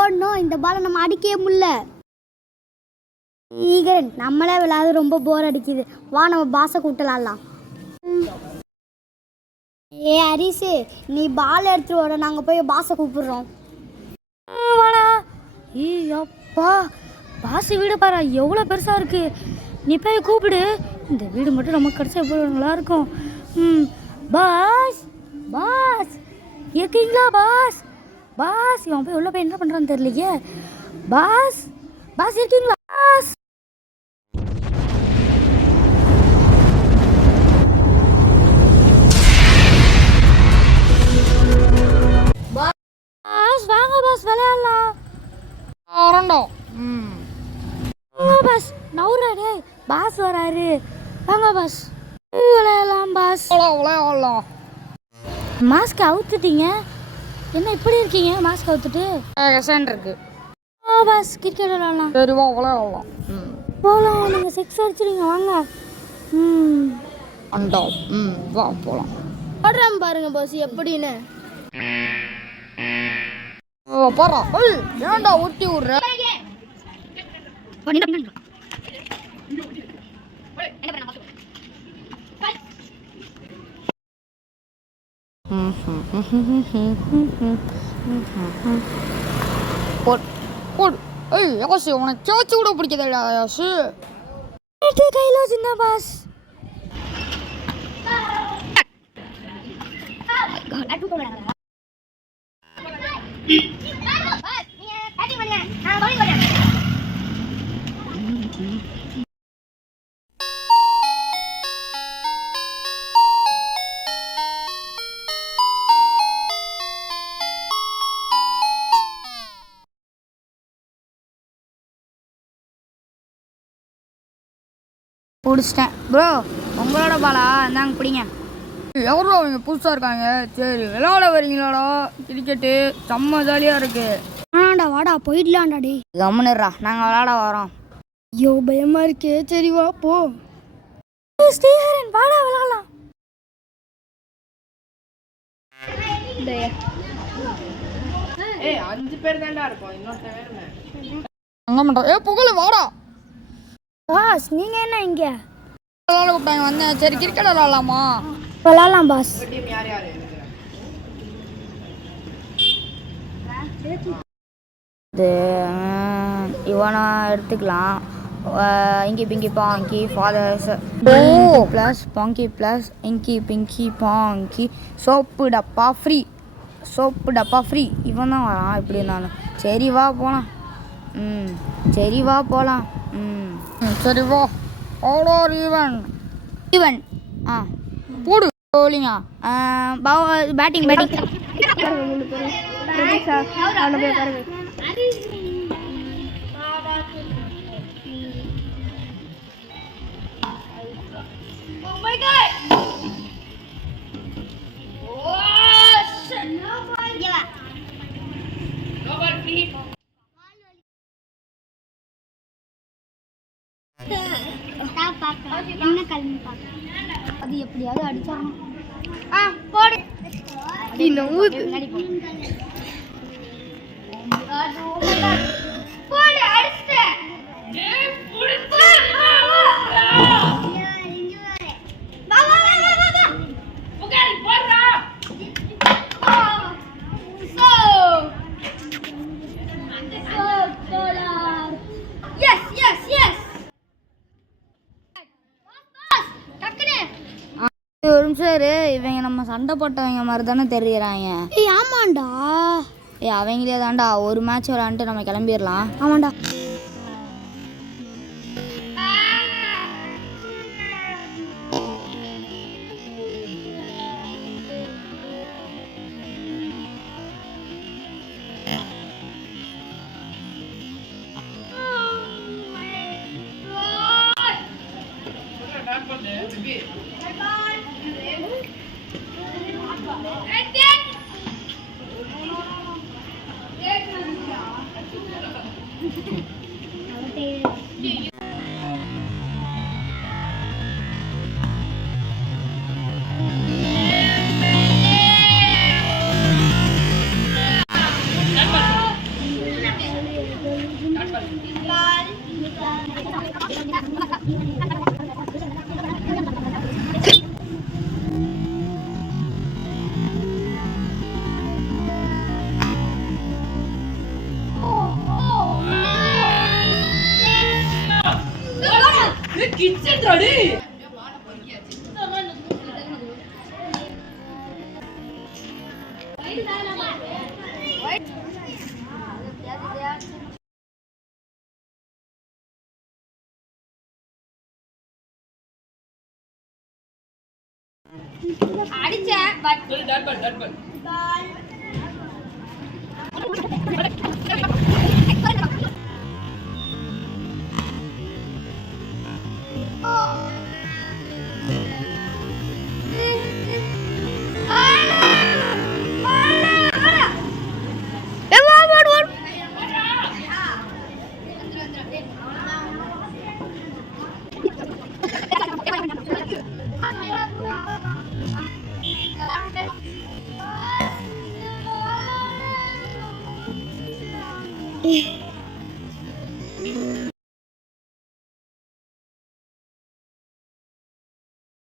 ஓடணும். இந்த பாலை நம்ம அடிக்கவே முடியல. ஈகன் நம்மளே விளையாடு ரொம்ப போர் அடிக்குது. வா நம்ம பாஸை கூட்டலாம்லாம். ஏ ஹரிசு, நீ பால் எடுத்துட்டு ஓட, நாங்கள் போய் பாஸை கூப்பிடுறோம். வாடா. அப்பா, பாஸ் வீடு பாரு எவ்வளோ பெருசாக இருக்கு. நீ போய் கூப்பிடு. இந்த வீடு மட்டும் நமக்கு கிடைச்சா எவ்வளோ நல்லா இருக்கும். பாஸ் பாஸ் இருக்கீங்களா? பாஸ் பாஸ் இவன் போய் உள்ள போய் என்ன பண்ணுறான்னு தெரியலையே. பாஸ் பாஸ் இருக்கீங்களா? பாஸ் பாஸ் வாங்க பாஸ், விளையாடலாம். பாஸ் நவுறாரு, பாஸ் வராரு. வாங்க பாஸ் விளையாடலாம். பாஸ் விளையாடலாம். மாஸ்க் அவுத்துட்டீங்க, என்ன இப்படி இருக்கீங்க? மாஸ்க் அவுத்துட்டு இருக்கு. பாஸ் கிரிக்கெட் விளையாடலாம். சரி வா விளையாடலாம். போகலாம். நீங்கள் 6 அடிச்சிருங்க, வாங்க. அண்டா. வா போகலாம். ஓடுறான் பாருங்க பாஸ் எப்படின்னு. போறா. ஏன்டா ஊட்டி விடுற? யாசி உனக்கு சேச்சு கூட பிடிக்கதா? யாசி கையில் வச்சுருந்தா பாஸ். பிடிச்சிட்டேன் ப்ரோ. உங்களோட பாலா இருந்தாங்க பிடிங்க. எவ்வளோ அவங்க புதுசாக இருக்காங்க. சரி விளையாட வரீங்களாடா? கிரிக்கெட்டு செம்ம ஜாலியாக இருக்கு. ஆனாடா வாடா போயிடலாம்டாடி. கம்முன்னுறா, நாங்கள் விளையாட வரோம். ஐயோ பயமா இருக்கே. சரி வா போ. ஸ்ரீஹரன் வாடா விளையாடலாம். ஏய் 5 பேர் தான்டா இருக்கோம். இன்னொருத்தன் வேணுமே. அங்கே மாட்டோம். புகழ் வாடா. பாஸ் நீங்க என்ன இங்க? விளையாட கூப்பிட்டாங்க வந்தேன். சரி கிரிக்கெட் விளையாடலாமா? விளையாடலாம் பாஸ். டீம் யார் யார்? இது இவனை எடுத்துக்கலாம். Inky pinky ponky fathers plus ponky plus inky pinky ponky soap டப்பா ஃப்ரீ. சோப்பு டப்பா ஃப்ரீ. இவன் தான் வரான் எப்படி இருந்தாலும். சரி வா போகலாம். சரி வா போகலாம். சரி வா. ஆல் ஈவன் ஈவன் போடு போலிங்க. Batting batting. அது எப்படியாவது அடிச்சாங்க. போடு. ஒரு நிமிஷம் இரு. இவங்க நம்ம சண்டை போட்டவங்க மாதிரி தானே தெரியுறாங்க. ஏய் ஆமாண்டா. அவங்களே தான்டா. ஒரு மேட்ச் விளாண்டுட்டு நம்ம கிளம்பிடலாம். ஆமாண்டா. Kitchen ready. அடிச்சேன் பட்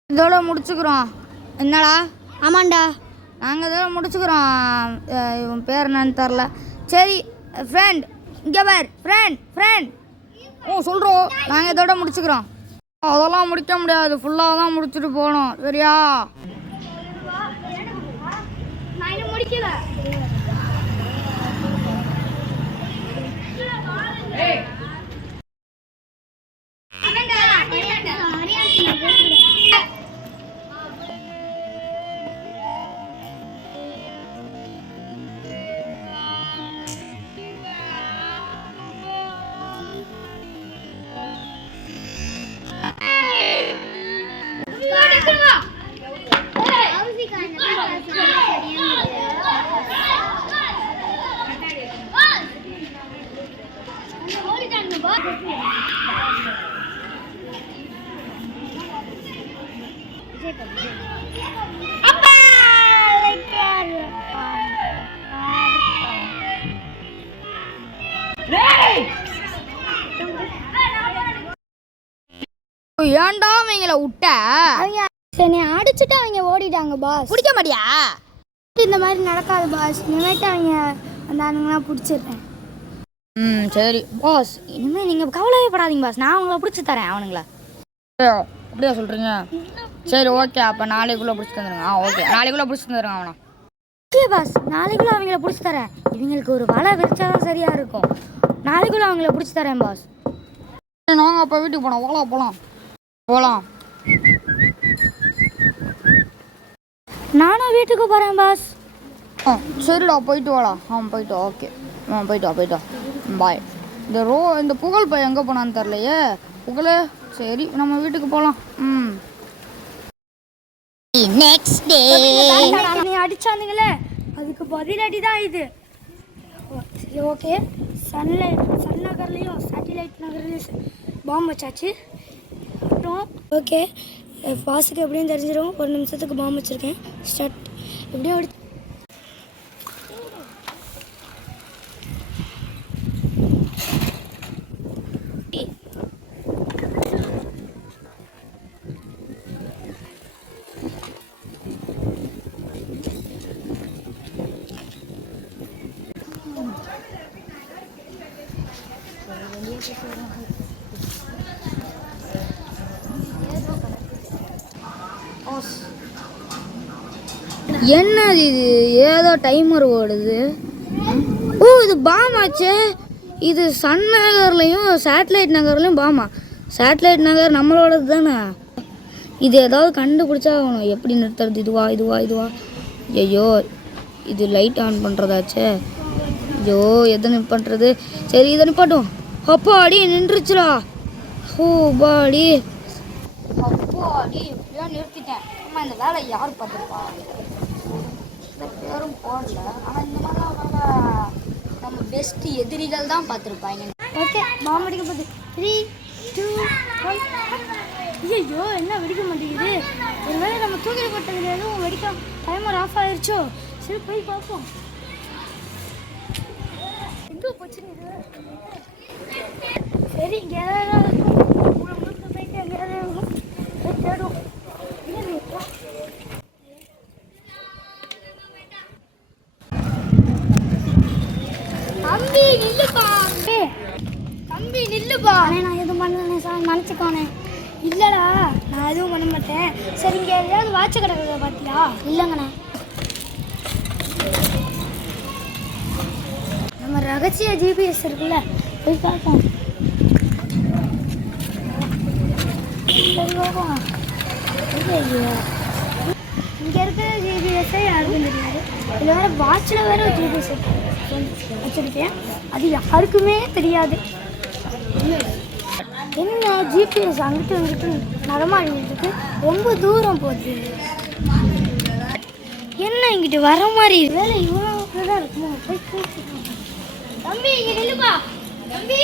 இதோட முடிச்சுக்கிறோம். என்னடா? ஆமாண்டா. நாங்கள் இதோட முடிச்சுக்கிறோம். இவன் பேர் என்னன்னு தெரில. சரி ஃப்ரெண்ட், இங்கே பார் ஃப்ரெண்ட். சொல்கிறோம். நாங்கள் இதோட முடிச்சுக்கிறோம். அதெல்லாம் முடிக்க முடியாது, ஃபுல்லாக தான் முடிச்சுட்டு போகணும். சரியா? நான் இன்னும் முடிக்கல. ஏன்டா அவங்கள விட்ட? அவங்க என்னை அடிச்சுட்டு அவங்க ஓடிட்டாங்க பாஸ். பிடிக்க மாட்டியா? இந்த மாதிரி நடக்காது பாஸ். இனிமேட்டு அவங்க அந்த ஆளுங்களாம் பிடிச்சிடுறேன். சரி பாஸ், இனிமேல் நீங்கள் கவலையே படாதீங்க பாஸ், நான் அவங்கள பிடிச்சி தரேன் அவனுங்கள. அப்படியா சொல்கிறீங்க? சரி ஓகே, அப்போ நாளைக்குள்ளே பிடிச்சி தந்துடுங்க. ஓகே, நாளைக்குள்ளே பிடிச்சி தந்துடுங்க அவனை. ஓகே பாஸ், நாளைக்குள்ளே அவங்கள பிடிச்சி தரேன். இவங்களுக்கு ஒரு வலை விரிச்சா தான் சரியாக இருக்கும். நாளைக்குள்ளே அவங்கள பிடிச்சி தரேன் பாஸ். நாங்கள் அப்போ வீட்டுக்கு போகலாம். நானும் வீட்டுக்கு போகிறேன் பாஸ். சரிடா, போயிட்டு வாடா. போயிட்டு வா. ஓகே, போயிட்டு வா. பாய். இந்த புகழ் பையன் எங்கே போனான்னு தெரிலையே. புகழே, சரி நம்ம வீட்டுக்கு போகலாம். நெக்ஸ்ட் டே நீ அடிச்சானுங்களே, அதுக்கு பதிலடி தான் இது. சரி ஓகே, சன் நகர்லேயும் சேட்டிலைட் நகர்லேயும் பாம்பு வச்சாச்சு. அப்புறம் ஓகே, பாஸுக்கு எப்படியும் தெரிஞ்சிடும். ஒரு நிமிஷத்துக்கு பாம்பு வச்சுருக்கேன். ஸ்டார்ட். எப்படியும் அடி என்னது இது? ஏதோ டைமர் ஓடுது. இது பாமாச்சு. இது சன் நகர்லையும் சேட்டலைட் நகர்லையும் பாமா. சேட்டலைட் நகர் நம்மளோடது தானே. இது ஏதாவது கண்டுபிடிச்சா ஆகணும். எப்படி நிறுத்துறது? இதுவா? ஐயோ, இது லைட் ஆன் பண்ணுறதாச்சே. ஐயோ, எதை பண்ணுறது? சரி, இதை நிப்பாட்டும். அப்பாடி நின்றுச்சுடா. அப்பாடி எப்படியோ நிறுத்திட்டேன். அம்மா, இந்த வேலை யார் பார்த்துருப்பா? பேரும் போடல. ஆனால் இந்த மாதிரிலாம் வேலை நம்ம பெஸ்ட் எதிரிகள் தான் பார்த்துருப்பாங்க. ஓகே, பாம்பு அடிக்க போகுது. 3, 2, 1. ஐயோ, என்ன வெடிக்க மாட்டேங்குது? ஒருவேளை நம்ம தூக்கில் போட்டதுல எதுவும் வெடிக்க டைமர் ஆஃப் ஆயிடுச்சோ? சரி, போய் பார்ப்போம். எங்கே போச்சுன்னு சரி, இங்கே ஏதாவது இருக்கும். போயிட்டு இல்லைடா நான் எதுவும் பண்ண மாட்டேன். சரி இங்கே எதையாவது வாட்ச் கிடக்குறத பார்த்தியா? இல்லைங்கண்ணே. நம்ம ரகசிய ஜிபிஎஸ் இருக்குல்ல, போய் பார்ப்போம். சரி பார்ப்போம். இங்கே இருக்கிற ஜிபிஎஸ்ஸை யாருக்கும் தெரியாது. இதில் வேறு வாட்சில் வேறு ஜிபிஎஸ் வச்சுருக்கேன், அது யாருக்குமே தெரியாது. என்ன ஜிபிஎஸ் அங்கிட்டு இங்கிட்டு நடமாடிட்டு ரொம்ப தூரம் போகுது. என்ன இங்கிட்டு வர மாதிரி வேலை இவ்வளோ தான் இருக்குமோ? போய் கேட்டுருக்கோம். தம்பி இங்கே நில்லுப்பா. தம்பி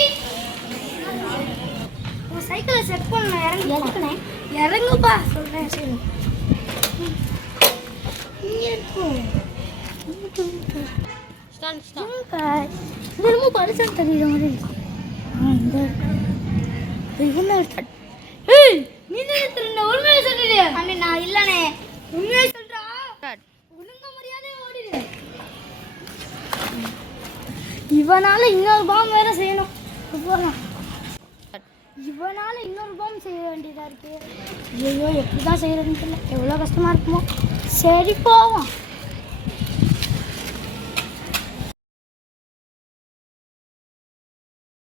உங்கள் சைக்கிளை செட் பண்ண இறங்குனேன். இறங்குப்பா சொல்கிறேன். சரி இங்கே இருக்கும். இது ரொம்ப பரிசம் தெரியுற மாதிரி இருக்கு. இந்த இவன் எடுத்தான். ஏய் நீ என்ன உண்மையை சொல்லிடு. அண்ணே நான் இல்லைண்ணே, உண்மையை சொல்றா. ஒழுங்க மரியாதை ஓடிடு. இவனால இன்னொரு பாம் வேற செய்யணும். போகலாம். இவனால இன்னொரு பாம் செய்ய வேண்டியதா இருக்கு. ஐயோ எப்படிதான் செய்யறதுன்னு தெரியல. எவ்வளோ கஷ்டமா இருக்குமோ. சரி போவோம்.